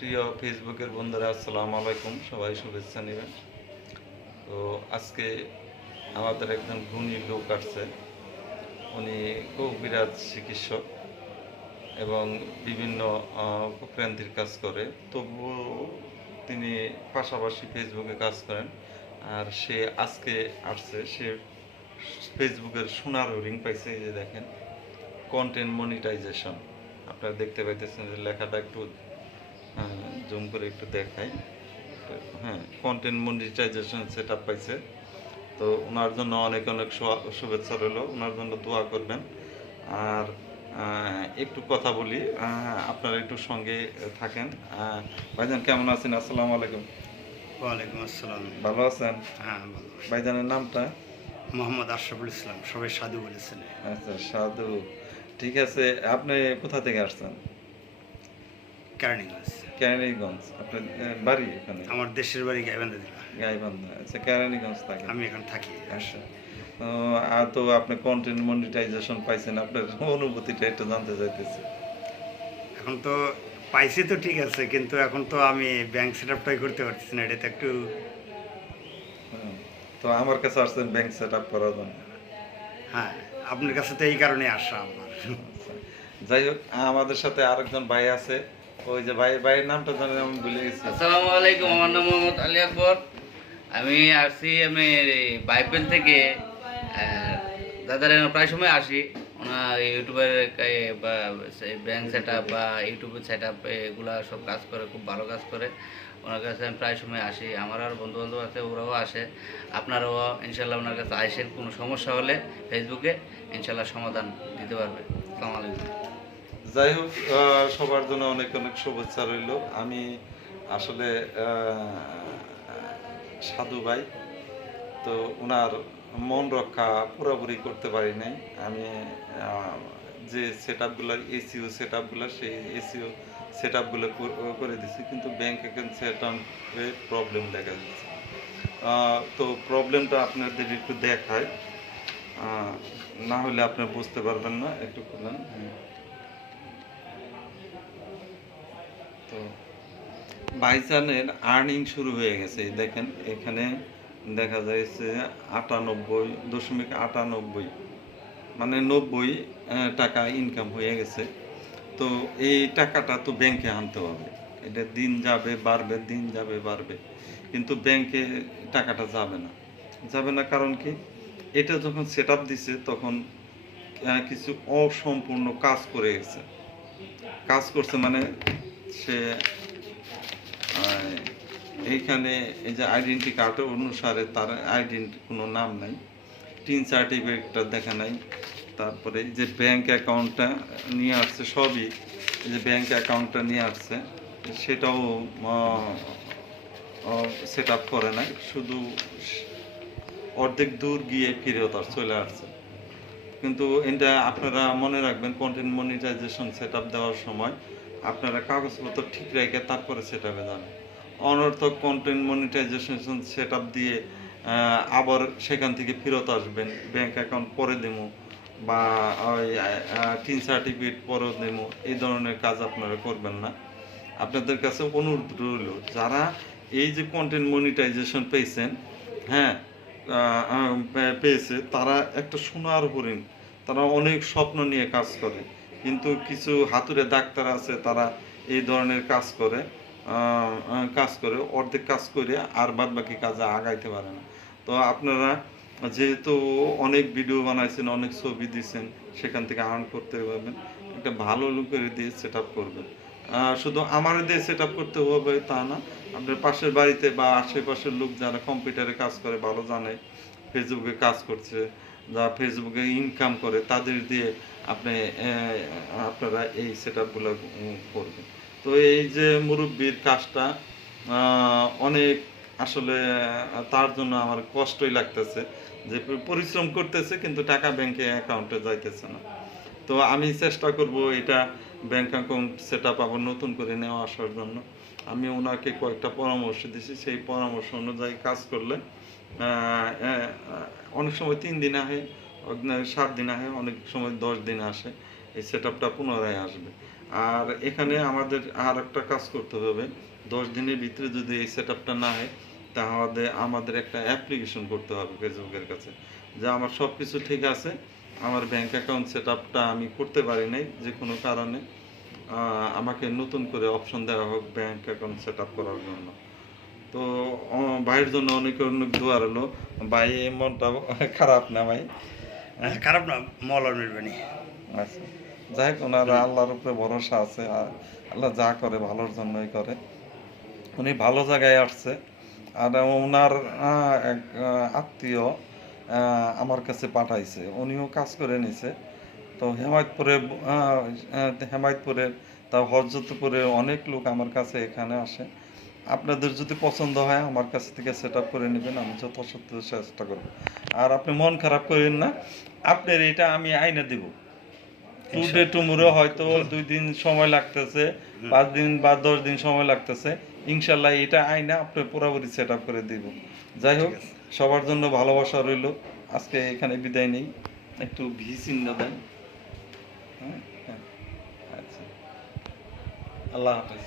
প্রিয় ফেসবুকের বন্ধুরা আসসালামু আলাইকুম। সবাই শুভেচ্ছা নেবেন। তো আজকে আমাদের একজন গুণী লোক আসছে। উনি খুব বিরাট চিকিৎসক এবং বিভিন্ন আহ, উপক্রান্তির কাজ করে। তবুও তিনি পাশাপাশি ফেসবুকে কাজ করেন। আর সে আজকে আসছে সে ফেসবুকের সোনার হরিং পাইছে যে দেখেন। কন্টেন্ট মনিটাইজেশন আপনারা দেখতে পাইতেছেন যে লেখাটা একটু জুম করে একটু দেখাই। হ্যাঁ কন্টেন্ট মনিটাইজেশন সেট আপ পাইছে। তো ওনার জন্য অনেক অনেক শুভেচ্ছা রইল। ওনার জন্য দোয়া করবেন। আর একটু কথা বলি। আপনারা একটু সঙ্গে থাকেন। ভাইজান কেমন আছেন? আসসালামু আলাইকুম। ওয়ালাইকুম আসসালাম। ভালো আছেন? হ্যাঁ ভালো ভাইজানের নামটা? মোহাম্মদ আশরাফুল ইসলাম সবাই সাধু বলেছেন আচ্ছা সাধু। ঠিক আছে আপনি কোথা থেকে আসছেন? কেরানীগঞ্জ। কেরানীগঞ্জ আপনার বাড়ি এখানে? আমার দেশের বাড়ি গাইবান্ধা জেলা। গাইবান্ধা আচ্ছা কেরানীগঞ্জ থাকে। আমি এখন থাকি। আচ্ছা তো আর তো আপনি কন্টেন্ট মনিটাইজেশন পাইছেন আপনার অনুভূতিটা একটু জানতে চাইতেছি। এখন তো পাইছি তো ঠিক আছে কিন্তু এখন তো আমি ব্যাংক সেট আপটাই করতে পারতেছি না এটা তো একটু। তো আমার কাছে আসছেন ব্যাংক সেট আপ করার জন্য। হ্যাঁ আপনার কাছে তো এই কারণে আসা আমার। আচ্ছা। যাই হোক আমাদের সাথে আরেকজন ভাই আছে ওই যে ভাই ভাইয়ের নামটা জানি আমি ভুলে গেছি। আসসালামু আলাইকুম, আমার নাম মোহাম্মদ আলী আকবর। আমি আসছি আমি বাইপেল থেকে দাদার প্রায় সময় আসি। ওনার ইউটিউবের বা ব্যাংক সেট আপ বা ইউটিউবের সেট আপ এগুলা সব কাজ করে, খুব ভালো কাজ করে। ওনার কাছে আমি প্রায় সময় আসি। আমার আর বন্ধু বান্ধব আছে, ওরাও আসে। আপনারাও ইনশাল্লাহ ওনার কাছে আসেন, কোনো সমস্যা হলে ফেসবুকে ইনশাল্লাহ সমাধান দিতে পারবে। আসসালামু আলাইকুম। যাই হোক সবার জন্য অনেক অনেক শুভেচ্ছা রইল। আমি আসলে সাধু ভাই, তো ওনার মন রক্ষা পুরোপুরি করতে পারি নাই। আমি যে সেট আপগুলো এসিও সেট আপগুলো সেই এসিও সেট আপগুলো করে দিছি, কিন্তু ব্যাংক অ্যাকাউন্ট সেট আপে প্রবলেম দেখা যাচ্ছে তো প্রবলেমটা আপনাদের একটু দেখায়। না হলে আপনি বুঝতে পারবেন না, একটু খুলেন। হ্যাঁ। তো বাইচানের আর্নিং শুরু হয়ে গেছে দেখেন, এখানে দেখা যাচ্ছে আটানব্বই দশমিক আটানব্বই মানে নব্বই টাকা ইনকাম হয়ে গেছে। তো এই টাকাটা তো ব্যাংকে আনতে হবে। এটা দিন যাবে, বাড়বে, দিন যাবে, বাড়বে। কিন্তু ব্যাংকে টাকাটা যাবে না। যাবে না কারণ কি? এটা যখন সেট আপ দিছে, তখন কিছু অসম্পূর্ণ কাজ করে গেছে। কাজ করছে মানে সে এইখানে এই যে আইডেন্টি কার্ড অনুসারে তার আইডেন্টি কোনো নাম নাই। টিন সার্টিফিকেটটা দেখা নাই। তারপরে যে ব্যাংক অ্যাকাউন্টটা নিয়ে আসছে সবই যে ব্যাংক অ্যাকাউন্টটা নিয়ে আসছে, সেটাও সেট আপ করে নাই। শুধু অর্ধেক দূর গিয়ে ফিরেও তার চলে আসছে। কিন্তু এটা আপনারা মনে রাখবেন কন্টেন্ট মনিটাইজেশন সেট আপ দেওয়ার সময় আপনারা কাগজপত্র ঠিক রেখে তারপরে সেট আপে যাবেন অনর্থক কন্টেন্ট মনিটাইজেশন সেট আপ দিয়ে আবার সেখান থেকে ফেরত আসবেন। ব্যাংক অ্যাকাউন্ট পরে দেবো বা ওই টিন সার্টিফিকেট পরে দেবো এই ধরনের কাজ আপনারা করবেন না। আপনাদের কাছে অনুরোধ রইল, যারা এই যে কন্টেন্ট মনিটাইজেশন পেয়েছেন হ্যাঁ পেয়েছে, তারা একটা সোনার হরিণ। তারা অনেক স্বপ্ন নিয়ে কাজ করে। কিন্তু কিছু হাতুড়ে ডাক্তার আছে, তারা এই ধরনের কাজ করে কাজ করে, অর্ধেক কাজ করে, আর বাদ বাকি কাজে আগাইতে পারে না। তো আপনারা যেহেতু অনেক ভিডিও বানাইছেন, অনেক ছবি দিয়েছেন সেখান থেকে আর্ন করতে পারবেন। একটা ভালো লোকের দিয়ে সেট আপ করবেন শুধু আমার দিয়ে সেট করতে হবে তা না, আপনার পাশের বাড়িতে বা আশেপাশের লোক যারা কম্পিউটারে কাজ করে, ভালো জানে ফেসবুকে কাজ করছে যা ফেসবুকে ইনকাম করে, তাদের দিয়ে আপনি আপনারা এই সেট আপগুলো করবেন। তো এই যে মুরব্বীর কাজটা অনেক আসলে তার জন্য আমার কষ্টই লাগতেছে যে, পরিশ্রম করতেছে কিন্তু টাকা ব্যাংকে অ্যাকাউন্টে যাইতেছে না। তো আমি চেষ্টা করব এটা ব্যাংক অ্যাকাউন্ট সেট আপ আবার নতুন করে নেওয়া আসার জন্য। আমি ওনাকে কয়েকটা পরামর্শ দিয়েছি সেই পরামর্শ অনুযায়ী কাজ করলে অনেক সময় তিন দিন আহে সাত দিন আহে, অনেক সময় দশ দিন আসে। এই সেট আপটা পুনরায় আসবে। আর এখানে আমাদের আর একটা কাজ করতে হবে। দশ দিনের ভিতরে যদি এই সেট আপটা না হয়, তাহলে আমাদের একটা অ্যাপ্লিকেশন করতে হবে ফেসবুকের কাছে। যে আমার সব কিছু ঠিক আছে, আমার ব্যাংক অ্যাকাউন্ট সেট আপটা আমি করতে পারি নাই যে কোনো কারণে আমাকে নতুন করে অপশন দেওয়া হোক ব্যাংক অ্যাকাউন্ট সেট করার জন্য। তো ভাইয়ের জন্য অনেক অনেক দোয়া রইল। ভাই মনটা খারাপ না ভাই? আচ্ছা, খারাপ না মলর মিলবেনি আচ্ছা যাই হোক ওনারা আল্লাহর উপরে ভরসা আছে আর আল্লাহ যা করে ভালোর জন্যই করে। উনি ভালো জায়গায় আসছে আর ওনার এক আত্মীয় আমার কাছে পাঠাইছে। উনিও কাজ করে নিছে। তো হেমায়তপুরে হেমায়তপুরের তা হজরতপুরে অনেক লোক আমার কাছে এখানে আসে। আপনাদের যদি পছন্দ হয় আমার কাছ থেকে সেট আপ করে নেবেন আমি যথাসাধ্য চেষ্টা করব। আর আপনি মন খারাপ করেন না আপনার এটা আমি আইনে দেব। টুডে টুমুরো হয়তো দুই দিন সময় লাগতেছে পাঁচ দিন বা দশ দিন সময় লাগতেছে ইনশাল্লাহ এটা আইনা আপনি পুরোপুরি সেট আপ করে দিব। যাই হোক সবার জন্য ভালোবাসা রইল। আজকে এখানে বিদায় নেই। একটু ভি চিহ্ন দেন। হ্যাঁ? হ্যাঁ। আচ্ছা। আল্লাহ হাফেজ।